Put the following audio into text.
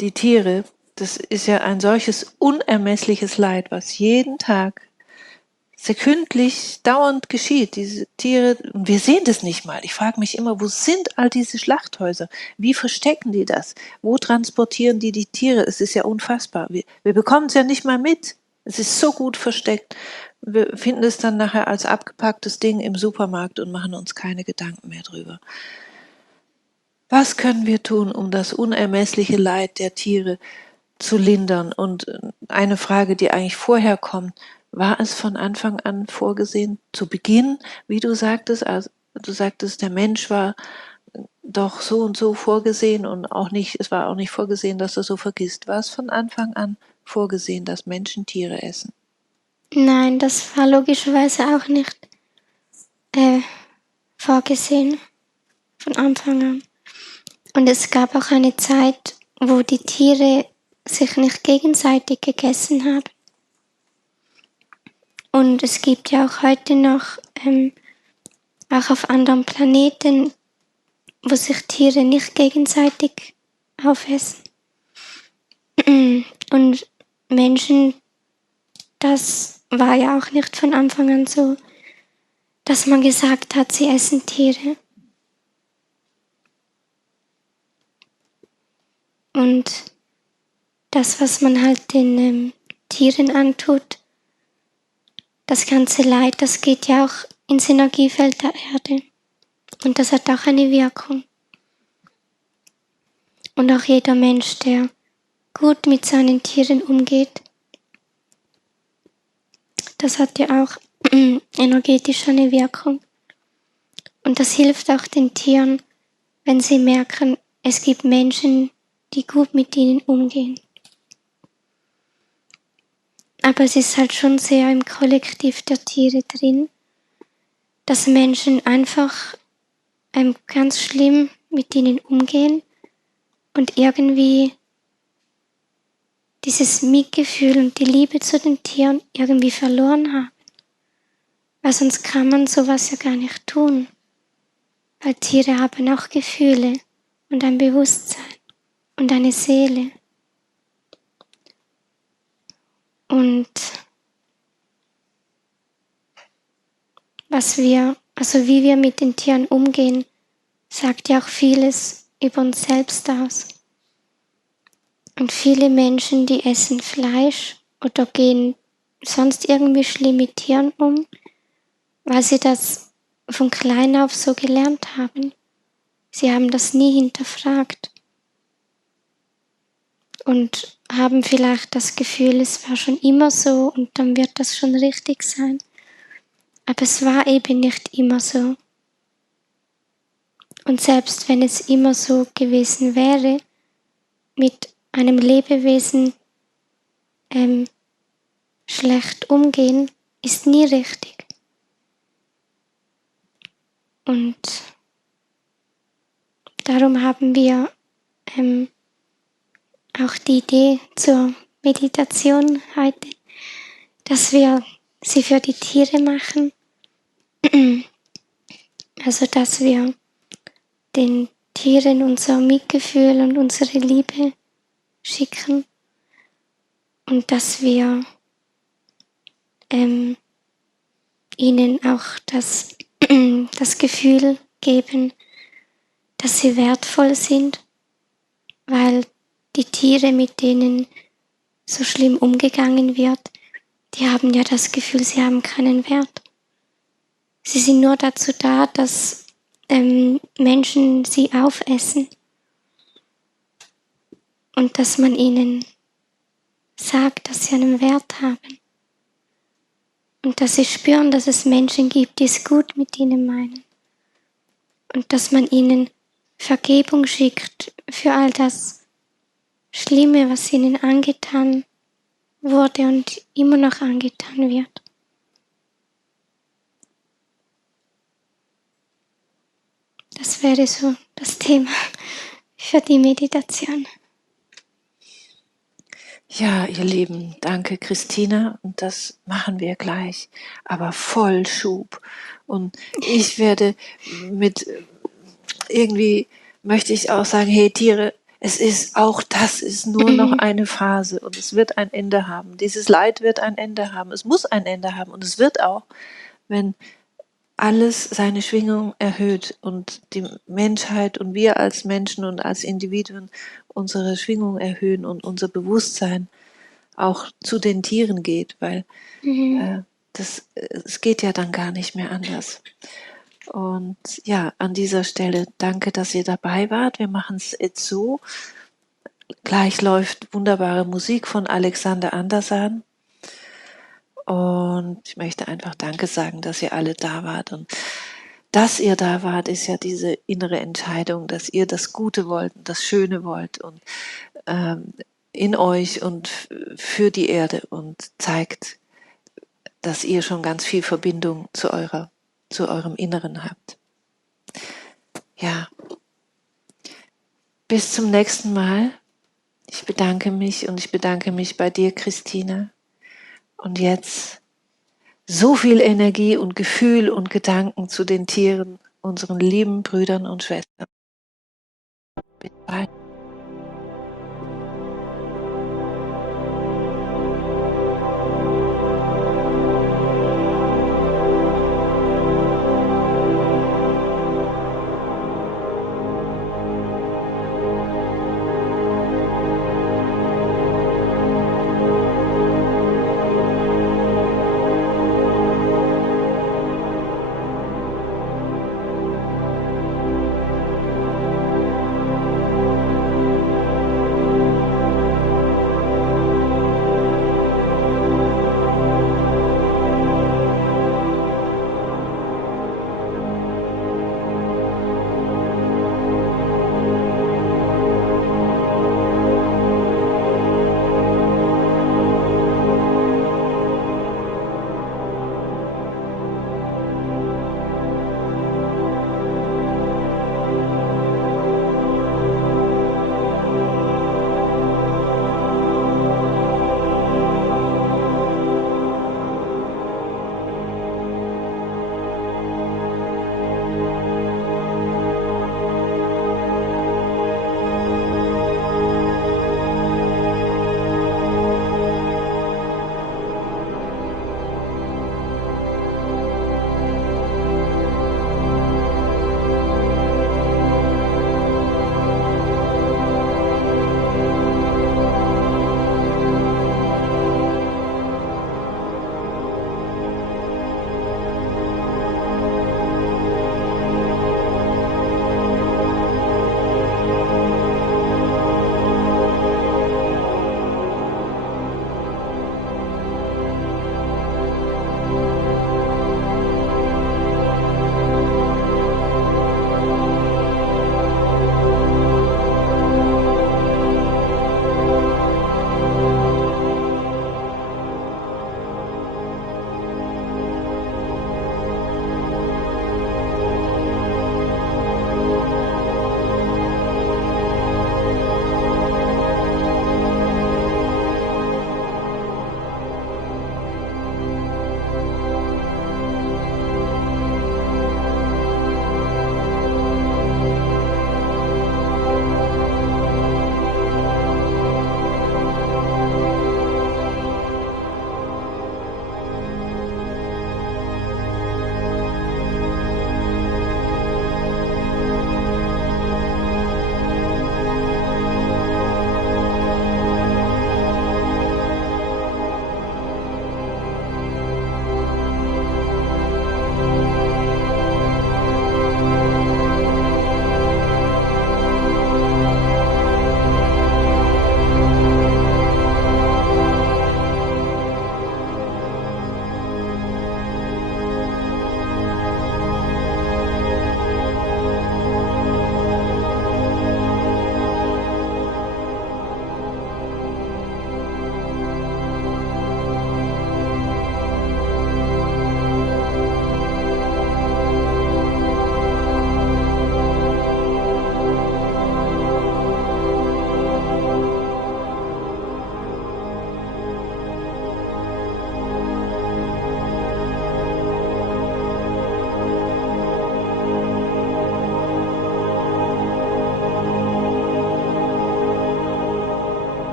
die Tiere, das ist ja ein solches unermessliches Leid, was jeden Tag sekündlich dauernd geschieht. Diese Tiere, und wir sehen das nicht mal. Ich frage mich immer, wo sind all diese Schlachthäuser? Wie verstecken die das? Wo transportieren die Tiere? Es ist ja unfassbar. Wir bekommen es ja nicht mal mit. Es ist so gut versteckt. Wir finden es dann nachher als abgepacktes Ding im Supermarkt und machen uns keine Gedanken mehr drüber. Was können wir tun, um das unermessliche Leid der Tiere zu lindern? Und eine Frage, die eigentlich vorher kommt: War es von Anfang an vorgesehen, zu Beginn, wie du sagtest, also du sagtest, der Mensch war doch so und so vorgesehen und auch nicht, es war auch nicht vorgesehen, dass er so vergisst. War es von Anfang an vorgesehen, dass Menschen Tiere essen? Nein, das war logischerweise auch nicht vorgesehen von Anfang an. Und es gab auch eine Zeit, wo die Tiere sich nicht gegenseitig gegessen haben. Und es gibt ja auch heute noch, auch auf anderen Planeten, wo sich Tiere nicht gegenseitig aufessen. Und Menschen, das war ja auch nicht von Anfang an so, dass man gesagt hat, sie essen Tiere. Und das, was man halt den Tieren antut, das ganze Leid, das geht ja auch ins Energiefeld der Erde. Und das hat auch eine Wirkung. Und auch jeder Mensch, der gut mit seinen Tieren umgeht, das hat ja auch energetisch eine Wirkung. Und das hilft auch den Tieren, wenn sie merken, es gibt Menschen, die gut mit ihnen umgehen. Aber es ist halt schon sehr im Kollektiv der Tiere drin, dass Menschen einfach ganz schlimm mit ihnen umgehen und irgendwie dieses Mitgefühl und die Liebe zu den Tieren irgendwie verloren haben. Weil sonst kann man sowas ja gar nicht tun. Weil Tiere haben auch Gefühle und ein Bewusstsein und eine Seele. Und wie wir mit den Tieren umgehen, sagt ja auch vieles über uns selbst aus. Und viele Menschen, die essen Fleisch oder gehen sonst irgendwie schlimm mit Tieren um, weil sie das von klein auf so gelernt haben. Sie haben das nie hinterfragt und haben vielleicht das Gefühl, es war schon immer so und dann wird das schon richtig sein. Aber es war eben nicht immer so. Und selbst wenn es immer so gewesen wäre, mit einem Lebewesen schlecht umgehen, ist nie richtig. Und darum haben wir auch die Idee zur Meditation heute, dass wir sie für die Tiere machen. Also dass wir den Tieren unser Mitgefühl und unsere Liebe schicken und dass wir ihnen auch das Gefühl geben, dass sie wertvoll sind, weil die Tiere, mit denen so schlimm umgegangen wird, die haben ja das Gefühl, sie haben keinen Wert. Sie sind nur dazu da, dass Menschen sie aufessen und dass man ihnen sagt, dass sie einen Wert haben. Und dass sie spüren, dass es Menschen gibt, die es gut mit ihnen meinen. Und dass man ihnen Vergebung schickt für all das Schlimme, was ihnen angetan wurde und immer noch angetan wird. Das wäre so das Thema für die Meditation. Ja, ihr Lieben, danke Christina, und das machen wir gleich, aber voll Schub. Und ich werde irgendwie möchte ich auch sagen, hey Tiere, es ist, auch das ist nur noch eine Phase und es wird ein Ende haben. Dieses Leid wird ein Ende haben. Es muss ein Ende haben und es wird auch, wenn alles seine Schwingung erhöht und die Menschheit und wir als Menschen und als Individuen unsere Schwingung erhöhen und unser Bewusstsein auch zu den Tieren geht, weil es geht ja dann gar nicht mehr anders. Und ja, an dieser Stelle danke, dass ihr dabei wart. Wir machen es jetzt so. Gleich läuft wunderbare Musik von Alexander Andersan. Und ich möchte einfach Danke sagen, dass ihr alle da wart. Und dass ihr da wart, ist ja diese innere Entscheidung, dass ihr das Gute wollt und das Schöne wollt und in euch und für die Erde und zeigt, dass ihr schon ganz viel Verbindung zu eurem Inneren habt. Ja, bis zum nächsten Mal. Ich bedanke mich und ich bedanke mich bei dir, Christina. Und jetzt so viel Energie und Gefühl und Gedanken zu den Tieren, unseren lieben Brüdern und Schwestern. Bis bald.